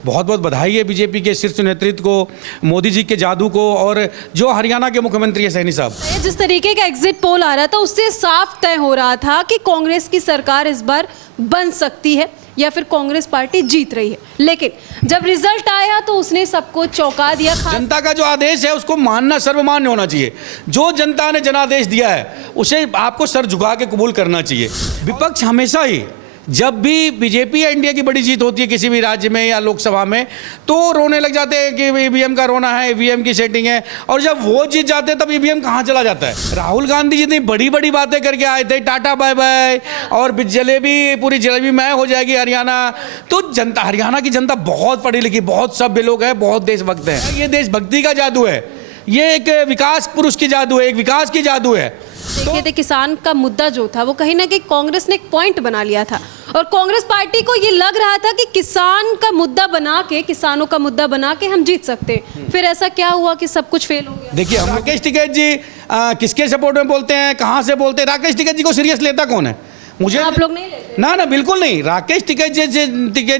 बहुत बहुत बधाई है बीजेपी के शीर्ष नेतृत्व को, मोदी जी के जादू को, और जो हरियाणा के मुख्यमंत्री है सैनी साहब। जिस तरीके का एग्जिट पोल आ रहा था उससे साफ तय हो रहा था कि कांग्रेस की सरकार इस बार बन सकती है या फिर कांग्रेस पार्टी जीत रही है, लेकिन जब रिजल्ट आया तो उसने सबको चौंका दिया। जनता का जो आदेश है उसको मानना सर्वमान्य होना चाहिए। जो जनता ने जनादेश दिया है उसे आपको सर झुका के कबूल करना चाहिए। विपक्ष हमेशा ही जब भी बीजेपी या इंडिया की बड़ी जीत होती है किसी भी राज्य में या लोकसभा में तो रोने लग जाते हैं कि ईवीएम का रोना है, ईवीएम की सेटिंग है, और जब वो जीत जाते हैं तब ईवीएम कहाँ चला जाता है। राहुल गांधी जितनी बड़ी बड़ी बातें करके आए थे, टाटा बाय बाय और जलेबी, पूरी जलेबी मैं हो जाएगी हरियाणा, तो जनता, हरियाणा की जनता बहुत पढ़ी लिखी, बहुत सभ्य लोग हैं, बहुत देशभक्त हैं। ये देशभक्ति का जादू है, ये एक विकास पुरुष की जादू है, एक विकास की जादू है। देखिए थे किसान का मुद्दा जो था वो कहीं ना कहीं कांग्रेस ने एक पॉइंट बना लिया था और कांग्रेस पार्टी को ये लग रहा था कि किसान का मुद्दा बना के, किसानों का मुद्दा बना के हम जीत सकते हैं। फिर ऐसा क्या हुआ कि सब कुछ फेल हो गया? देखिए, हम राकेश टिकैत जी किसके सपोर्ट में बोलते हैं, कहाँ से बोलते हैं? राकेश टिकैत जी को सीरियस लेता कौन है? मुझे आप लोग नहीं लेते? ना बिल्कुल नहीं। राकेश टिकैत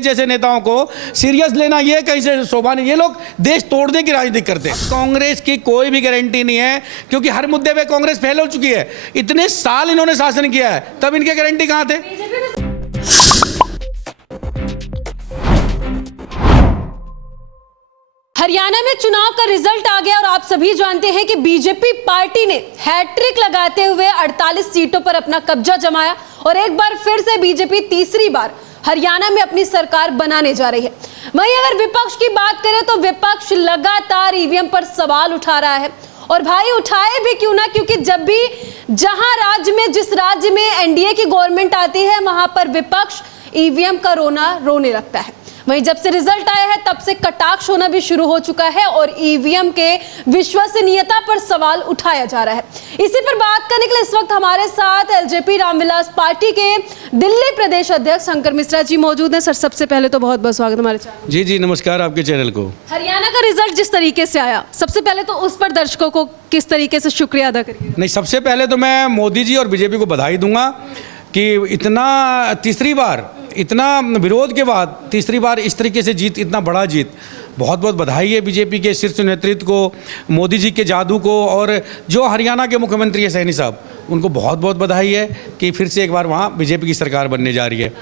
जैसे नेताओं को सीरियस लेना ये कहीं से शोभा नहीं। ये लोग देश तोड़ने की राजनीति करते हैं। कांग्रेस की कोई भी गारंटी नहीं है क्योंकि हर मुद्दे पे कांग्रेस फेल हो चुकी है। इतने साल इन्होंने शासन किया है, तब इनके गारंटी कहाँ थे? हरियाणा में चुनाव का रिजल्ट आ गया और आप सभी जानते हैं कि बीजेपी पार्टी ने हैट्रिक लगाते हुए 48 सीटों पर अपना कब्जा जमाया और एक बार फिर से बीजेपी तीसरी बार हरियाणा में अपनी सरकार बनाने जा रही है। वहीं अगर विपक्ष की बात करें तो विपक्ष लगातार ईवीएम पर सवाल उठा रहा है, और भाई उठाए भी क्यों ना, क्योंकि जब भी जहां राज्य में, जिस राज्य में एनडीए की गवर्नमेंट आती है वहां पर विपक्ष ईवीएम का रोने लगता है। वहीं जब से रिजल्ट आया है तब से कटाक्ष होना भी शुरू हो चुका है और ईवीएम के विश्वसनीयता पर सवाल उठाया जा रहा है। इसी पर बात करने के लिए इस वक्त हमारे साथ एलजेपी रामविलास पार्टी के दिल्ली प्रदेश अध्यक्ष शंकर मिश्रा जी मौजूद हैं। सर, सबसे पहले तो बहुत बहुत स्वागत हमारे चैनल। जी नमस्कार आपके चैनल को। हरियाणा का रिजल्ट जिस तरीके से आया, सबसे पहले तो उस पर दर्शकों को किस तरीके से शुक्रिया अदा करिए? नहीं, सबसे पहले तो मैं मोदी जी और बीजेपी को बधाई दूंगा कि इतना तीसरी बार, इतना विरोध के बाद तीसरी बार इस तरीके से जीत, इतना बड़ा जीत। बहुत बहुत बधाई है बीजेपी के शीर्ष नेतृत्व को, मोदी जी के जादू को, और जो हरियाणा के मुख्यमंत्री है सैनी साहब, उनको बहुत बहुत बधाई है कि फिर से एक बार वहाँ बीजेपी की सरकार बनने जा रही है।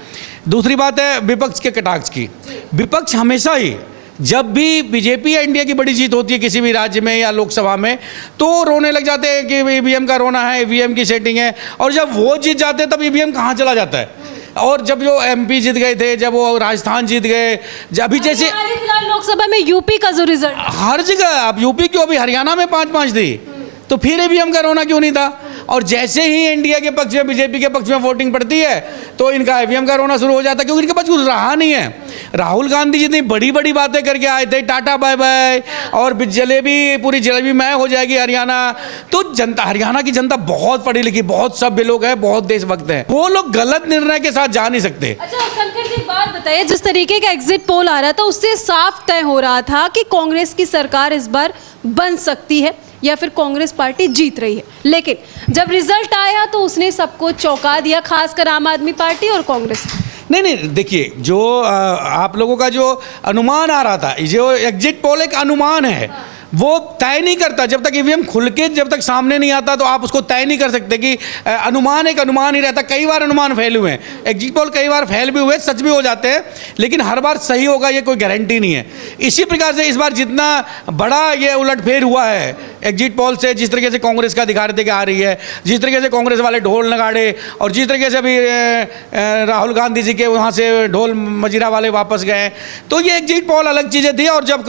दूसरी बात है विपक्ष के कटाक्ष की। विपक्ष हमेशा ही जब भी बीजेपी या इंडिया की बड़ी जीत होती है किसी भी राज्य में या लोकसभा में तो रोने लग जाते हैं कि ईवीएम का रोना है, ईवीएम की सेटिंग है, और जब वो जीत जाते हैं तब ईवीएम कहाँ चला जाता है। और जब जो एमपी जीत गए थे, जब वो राजस्थान जीत गए, अभी जैसे लोकसभा में यूपी का जो रिजल्ट, हर जगह, अब यूपी क्यों, अभी हरियाणा में 5-5 थी, तो फिर ईवीएम का रोना क्यों नहीं था? और जैसे ही इंडिया के पक्ष में, बीजेपी के पक्ष में वोटिंग पड़ती है तो इनका ईवीएम का रोना शुरू हो जाता है, क्योंकि इनके पास कुछ रहा नहीं है। राहुल गांधी जितनी बड़ी बड़ी बातें करके आए थे, टाटा बाय बाय और जलेबी, पूरी जलेबी मैं हो जाएगी हरियाणा, तो जनता, हरियाणा की जनता बहुत पढ़ी लिखी, बहुत सभ्य लोग हैं, बहुत देशभक्त हैं। वो लोग गलत निर्णय के साथ जा नहीं सकते। अच्छा शंकर जी, बात बताइए, जिस तरीके का एग्जिट पोल आ रहा था उससे साफ तय हो रहा था कि कांग्रेस की सरकार इस बार बन सकती है या फिर कांग्रेस पार्टी जीत रही है, लेकिन जब रिजल्ट आया तो उसने सबको चौंका दिया, खासकर आम आदमी पार्टी और कांग्रेस। नहीं, देखिए, जो आप लोगों का जो अनुमान आ रहा था, जो एग्जिट पोल एक अनुमान है, वो तय नहीं करता। जब तक ईवीएम खुल के जब तक सामने नहीं आता तो आप उसको तय नहीं कर सकते कि अनुमान एक अनुमान ही रहता। कई बार अनुमान फेल हुए हैं, एग्जिट पोल कई बार फेल भी हुए, सच भी हो जाते हैं, लेकिन हर बार सही होगा ये कोई गारंटी नहीं है। इसी प्रकार से इस बार जितना बड़ा ये उलटफेर हुआ है एग्जिट पोल से, जिस तरीके से कांग्रेस का दिखा रहे थे कि आ रही है, जिस तरीके से कांग्रेस वाले ढोल नगाड़े, और जिस तरीके से अभी राहुल गांधी जी के वहाँ से ढोल मजीरा वाले वापस गए, तो ये एग्जिट पोल अलग चीज़ें थी। और जब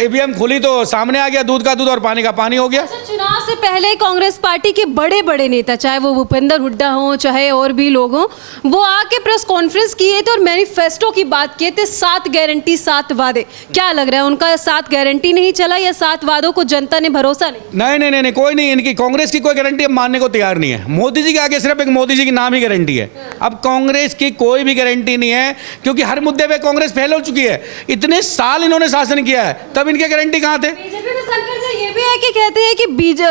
ईवीएम खुली तो सामने आ गया दूध का दूध और पानी का पानी हो गया। अच्छा, चुनाव से पहले कांग्रेस पार्टी के बड़े बड़े नेता, चाहे वो भूपेंद्र हुड्डा हो चाहे और भी लोग हों, वो आके प्रेस कॉन्फ्रेंस किए थे और मैनिफेस्टो की बात किए थे, 7 गारंटी 7 वादे। क्या लग रहा है, उनका 7 गारंटी नहीं चला या 7 वादों को जनता ने भरोसा नहीं? नहीं, कोई नहीं। इनकी कांग्रेस की कोई गारंटी मानने को तैयार नहीं है। मोदी जी के आगे सिर्फ एक मोदी जी की नाम ही गारंटी है। अब कांग्रेस की कोई भी गारंटी नहीं है क्योंकि हर मुद्दे पे कांग्रेस फेल हो चुकी है। इतने साल इन्होंने शासन किया है, तब इनके गारंटी कहाँ थे? शंकर जी, ये भी है के कहते हैं कि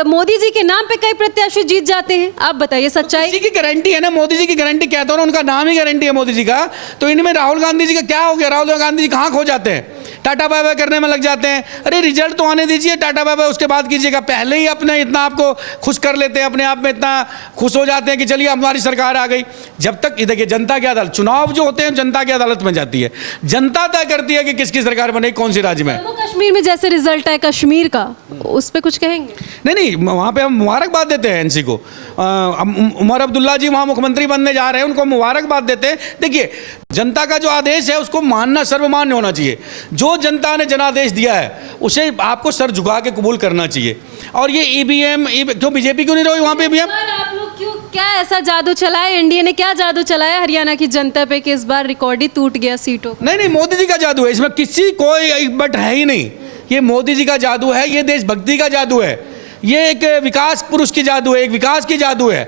मोदी जी के नाम पे कई प्रत्याशी जीत जाते हैं, आप बताइए सच्चाई। किसी की गारंटी है ना, मोदी जी की गारंटी कहता हूं ना, उनका नाम ही गारंटी है मोदी जी का। तो इनमें राहुल गांधी जी का क्या हो गया? राहुल गांधी जी कहाँ खो जाते हैं? टाटा बाय बाय करने में लग जाते हैं। अरे रिजल्ट तो आने दीजिए, टाटा बाय बाय उसके बाद कीजिएगा। पहले ही अपने इतना आपको खुश कर लेते हैं, अपने आप में इतना खुश हो जाते हैं कि चलिए हमारी सरकार आ गई। जब तक देखिए जनता की अदालत, चुनाव जो होते हैं जनता की अदालत में जाती है, जनता तय करती है कि किसकी सरकार बनेगी, कौन सी राज्य में। जम्मू कश्मीर में जैसे रिजल्ट है कश्मीर का, उस पर कुछ कहेंगे? नहीं, वहाँ पे हम मुबारकबाद देते हैं एनसी को। उमर अब्दुल्ला जी वहाँ मुख्यमंत्री बनने जा रहे हैं, उनको मुबारकबाद देते हैं। देखिए जनता का जो आदेश है उसको मानना सर्वमान्य होना चाहिए। जो जनता ने जनादेश दिया है उसे आपको सर झुका के कबूल करना चाहिए। और ये ईवीएम क्यों बीजेपी क्यों नहीं रही वहाँ पे ईवीएम? आप लोग क्यों, क्या ऐसा जादू चलाया, एनडीए ने क्या जादू चलाया हरियाणा की जनता पे कि इस बार रिकॉर्ड ही टूट गया सीटों का? नहीं, मोदी जी का जादू है, इसमें किसी कोई बट है ही नहीं। ये मोदी जी का जादू है, ये देशभक्ति का जादू है, ये एक विकास पुरुष की जादू है, एक विकास की जादू है।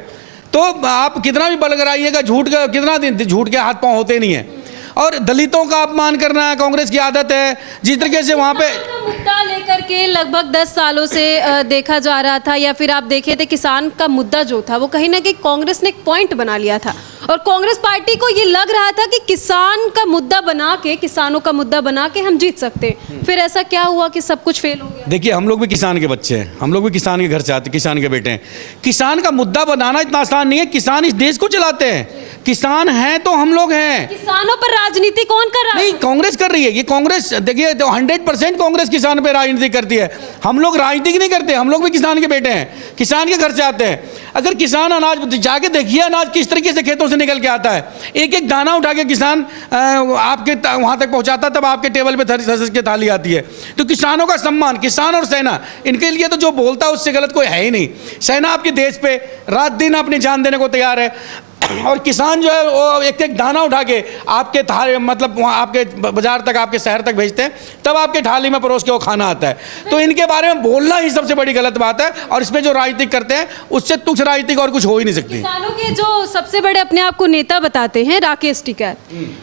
तो आप कितना भी बल कराइएगा, झूठ का कितना दिन झूठ के हाथ पांव होते नहीं है। और दलितों का अपमान करना कांग्रेस की आदत है। जिस तरीके से वहाँ पे मुद्दा लेकर के लगभग 10 सालों से देखा जा रहा था, या फिर आप देखे थे किसान का मुद्दा जो था वो कहीं ना कहीं कांग्रेस ने एक पॉइंट बना लिया था, और कांग्रेस पार्टी को ये लग रहा था कि किसान का मुद्दा बना के, किसानों का मुद्दा बना के हम जीत सकते हैं। फिर ऐसा क्या हुआ कि सब कुछ फेल हो गया? देखिए हम लोग भी किसान के बच्चे हैं, हम लोग भी किसान के घर से आते, किसान के बेटे हैं। किसान का मुद्दा बनाना इतना आसान नहीं है। किसान इस देश को चलाते हैं, किसान हैं तो हम लोग हैं। किसानों पर राजनीति कौन कर रहा है? नहीं, कांग्रेस कर रही है। ये कांग्रेस देखिए 100% कांग्रेस किसान पे राजनीति करती है। हम लोग राजनीति नहीं करते, हम लोग भी किसान के बेटे हैं, किसान के घर से आते हैं। अगर किसान अनाज जाके देखिए, अनाज किस तरीके से खेतों से निकल के आता है, एक एक दाना उठा के किसान आपके वहां तक पहुंचाता, तब आपके टेबल पे सज के थाली आती है। तो किसानों का सम्मान, किसान और सेना, इनके लिए तो जो बोलता है उससे गलत कोई है ही नहीं। सेना आपके देश पे रात दिन अपनी जान देने को तैयार है, और किसान जो है वो एक एक दाना उठा के आपके थाली, मतलब वहाँ आपके बाजार तक, आपके शहर तक भेजते हैं, तब आपके थाली में परोस के वो खाना आता है। तो इनके बारे में बोलना ही सबसे बड़ी गलत बात है, और इसमें जो राजनीति करते हैं उससे तुच्छ राजनीति और कुछ हो ही नहीं सकती। किसानों के जो सबसे बड़े अपने आप को नेता बताते हैं राकेश टिकैत,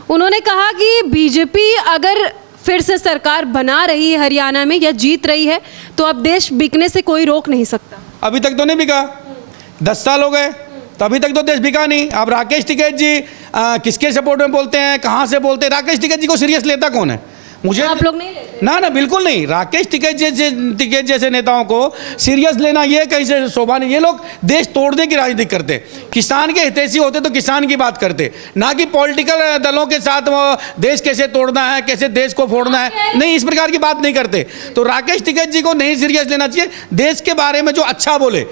उन्होंने कहा कि बीजेपी अगर फिर से सरकार बना रही है हरियाणा में या जीत रही है तो अब देश बिकने से कोई रोक नहीं सकता। अभी तक तो नहीं बिका, 10 साल हो गए, तो अभी तक तो देश बिका नहीं। अब राकेश टिकैत जी किसके सपोर्ट में बोलते हैं, कहाँ से बोलते हैं? राकेश टिकैत जी को सीरियस लेता कौन है? मुझे आप लोग नहीं लेते? ना बिल्कुल नहीं। राकेश टिकैत जैसे नेताओं को सीरियस लेना ये कहीं से शोभा नहीं। ये लोग देश तोड़ने की राजनीति करते, किसान के हितैषी होते तो किसान की बात करते, ना कि पॉलिटिकल दलों के साथ वो देश कैसे तोड़ना है, कैसे देश को फोड़ना है, नहीं, इस प्रकार की बात नहीं करते। तो राकेश टिकैत जी को नहीं सीरियस लेना चाहिए। देश के बारे में जो अच्छा बोले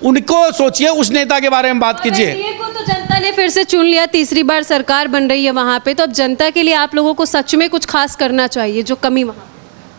उनको सोचिए, उस नेता के बारे में बात कीजिए। एनडीए को तो जनता ने फिर से चुन लिया, तीसरी बार सरकार बन रही है वहां पे, तो अब जनता के लिए आप लोगों को सच में कुछ खास करना चाहिए, जो कमी वहां।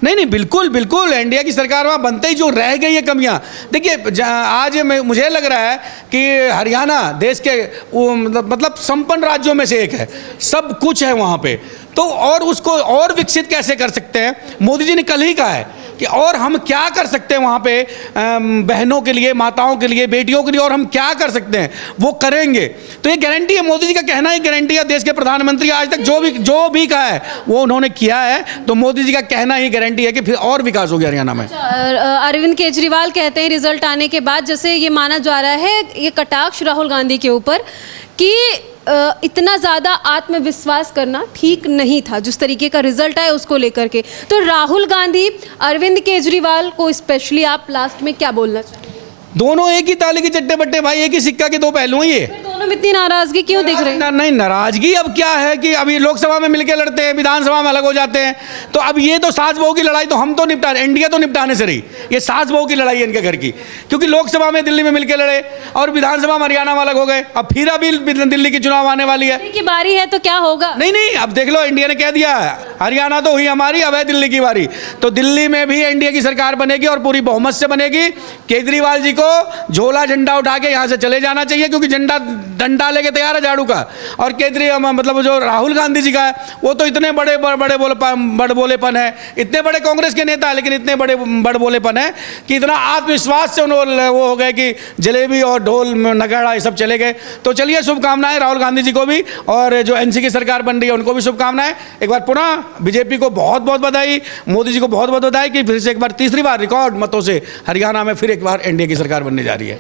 नहीं, बिल्कुल एनडीए की सरकार वहाँ बनते ही जो रह गई है कमियां। देखिए आज मुझे लग रहा है कि हरियाणा देश के मतलब संपन्न राज्यों में से एक है, सब कुछ है वहाँ पे। तो और उसको और विकसित कैसे कर सकते हैं? मोदी जी ने कल ही कहा है कि और हम क्या कर सकते हैं वहाँ पे बहनों के लिए, माताओं के लिए, बेटियों के लिए, और हम क्या कर सकते हैं वो करेंगे। तो ये गारंटी है, मोदी जी का कहना ही गारंटी है। देश के प्रधानमंत्री आज तक जो भी कहा है वो उन्होंने किया है, तो मोदी जी का कहना ही गारंटी है कि फिर और विकास हो गया हरियाणा में। अरविंद केजरीवाल कहते हैं रिजल्ट आने के बाद, जैसे ये माना जा रहा है, ये कटाक्ष राहुल गांधी के ऊपर कि इतना ज़्यादा आत्मविश्वास करना ठीक नहीं था, जिस तरीके का रिजल्ट आया उसको लेकर के। तो राहुल गांधी, अरविंद केजरीवाल को स्पेशली आप लास्ट में क्या बोलना चाहेंगे? दोनों एक ही ताली के चट्टे बट्टे भाई, एक ही सिक्का के दो पहलू हैं ये। दोनों में इतनी नाराजगी क्यों दिख रही है? नहीं, नाराजगी अब क्या है कि अभी लोकसभा में मिलकर लड़ते हैं, विधानसभा में अलग हो जाते हैं। तो अब ये तो सास बहू की लड़ाई तो हम तो निपटा, एनडीए तो निपटाने से रही, ये सास बहू की लड़ाई है इनके घर की। क्योंकि लोकसभा में दिल्ली में मिलकर लड़े और विधानसभा में हरियाणा में अलग हो गए। अब फिर अभी दिल्ली की चुनाव आने वाली है, की बारी है, तो क्या होगा? नहीं, अब देख लो, एनडीए ने कह दिया हरियाणा तो हुई हमारी, अब है दिल्ली की बारी। तो दिल्ली में भी एनडीए की सरकार बनेगी और पूरी बहुमत से बनेगी। केजरीवाल जी को झोला झंडा उठा के यहाँ से चले जाना चाहिए, क्योंकि डंडा लेके तैयार है झाड़ू का। और केजरीवाल मतलब जो राहुल गांधी जी का है वो तो इतने बड़े बोलेपन है, इतने बड़े कांग्रेस के नेता, लेकिन इतने बड़े बोलेपन है कि इतना आत्मविश्वास से उन्होंने वो हो गए कि जलेबी और ढोल नगाड़ा ये सब चले गए। तो चलिए, शुभकामनाएं राहुल गांधी जी को भी, और जो एनसी की सरकार बन रही है उनको भी शुभकामनाएं। एक बार पुनः बीजेपी को बहुत बहुत बधाई, मोदी जी को बहुत बहुत बधाई कि फिर से एक बार तीसरी बार रिकॉर्ड मतों से हरियाणा में फिर एक बार एनडीए की सरकार बनने जा रही है।